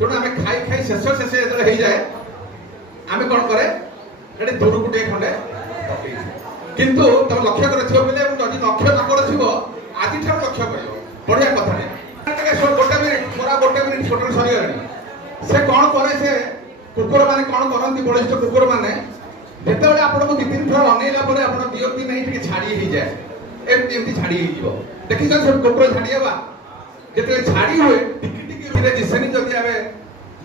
तेणु आम खाई खाई शेष शेष जो हो जाए आम कौन करे ये दूर को खंडे किंतु तुम लक्ष्य कर लक्ष्य न कर आज लक्ष्य कर बढ़िया कथा गोटे मिनिट छोटे सरीगला से कौन करे से कुकुर मैंने कौन करती बलिष्ठ कुकुर मैंने जिते आपको दु तीन थर अनेला आप दिखती नहीं छाड़ी हो जाए एमती छाड़ी हो देखी से कुकुर छाड़ीवा जिते छाड़ी हुए टिकी दिशेनी जदि आम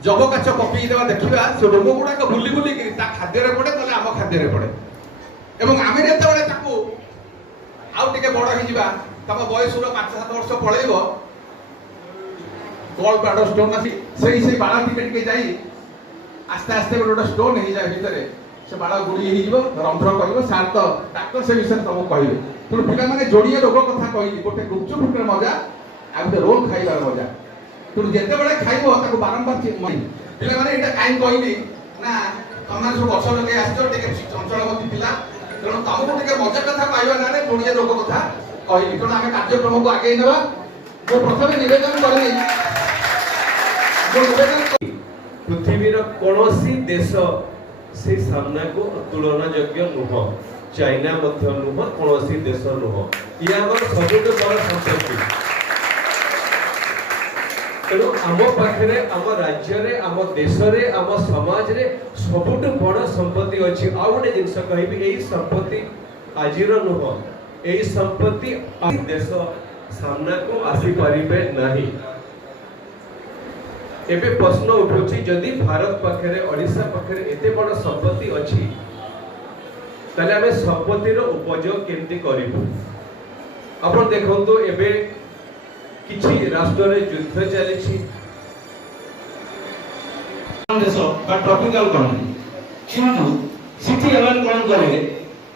जग काच पकई देवा देखा से रोग गुड़ाक बुली बुलिक खाद्य पड़े ना आम खाद्य पड़े एवं आम जो आउ टे बड़ हो बयस 5-7 वर्ष पलैब गल बाड़ स्टोन आसी से बाड़ टे जाई आस्ते आस्ते गोटे स्टोन हो जाए भितर से बाड़ गुड़ी रंध्र कर सार तो डाक्टर से विषय तुमको कहे तेणु पिला जोड़िए रोग कथा कहली गोटे गुपचुप मजा आ गोटे रोल खाइबार मजा तेणु जिते बड़े खाइब बारंबार पे कहीं कहली ना तुम सब गछ लगे आस चंचलमती पिला तेणु तुमको टे मजा कथा पाइबा ना जोड़िए रोग कथा कहली तेणु आम कार्यक्रम को आगे ना जो प्रथम निवेदन करी पृथ्वीर कौन देश से सामना को तुलना योग्य नुह चाइना नुह कौन देश नुह ये सबुठ बड़ संपत्ति तेणु आम पाखे आम राज्य आम देश आम समाज सबुठ बड़ संपत्ति अच्छी आउ गोटे जिनस कह संपत्ति आज नुह यही संपत्ति देश सामना को आसीपारे नहीं एबे प्रश्न उठुची जदि भारत पाखे ओडिशा पाखे एते बड़ संपत्ति अच्छी ताले आमे संपत्तिर उपयोग केमती करिबु आपण देखंतु एबे किछि राष्ट्र रे युद्ध चलिछि देश बा ट्रॉपिकल कंट्री किंतु सिटी एवन कोन करे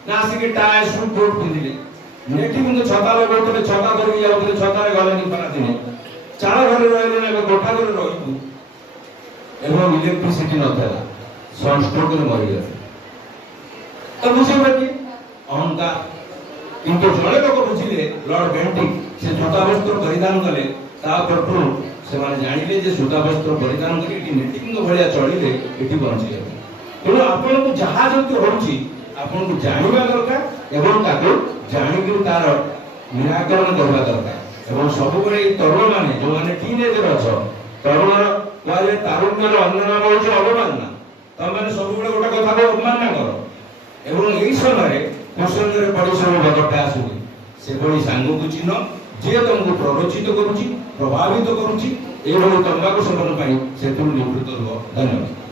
ना आसिक टाई सूट कोट पिंदिले नेठी बिंदु छता लगोतले छता धरि जाउतले छता रे गले परा दिने चार घर रहले ना गोठा घर रहिबु एवं इलेक्ट्रिसिटी न था सनस्ट्रोक रे मरि गले तो बुझे कि अहंकार किंतु जड़े लोक बुझिले लॉर्ड बेंटिंग से जूता वस्त्र परिधान कले ता परठु से माने जानिले जे जूता वस्त्र परिधान करी एटी नेटिंग भलिया चलिले एटी बंची गले तेणु आपन को जहा जति होउची आपन को जानिबा दरकार एवं ताको जानि कि तार निराकरण करबा दरकार एवं सब बेले तरुण माने जो माने टीनेजर अछ तरुण वाले तारुण्यर अन्य नाम होउची अवमानना त माने सब बेले गोटा कथा को अपमान करो एवं एही समय क्वेश्चन रे परिश्रम बगटा आसुनी से बड़ी सांग को चिन्ह जे तुमको प्ररोचित करूची प्रभावित करूची एवं तंबाकू सेवन पई से तुम निवृत्त हो धन्यवाद।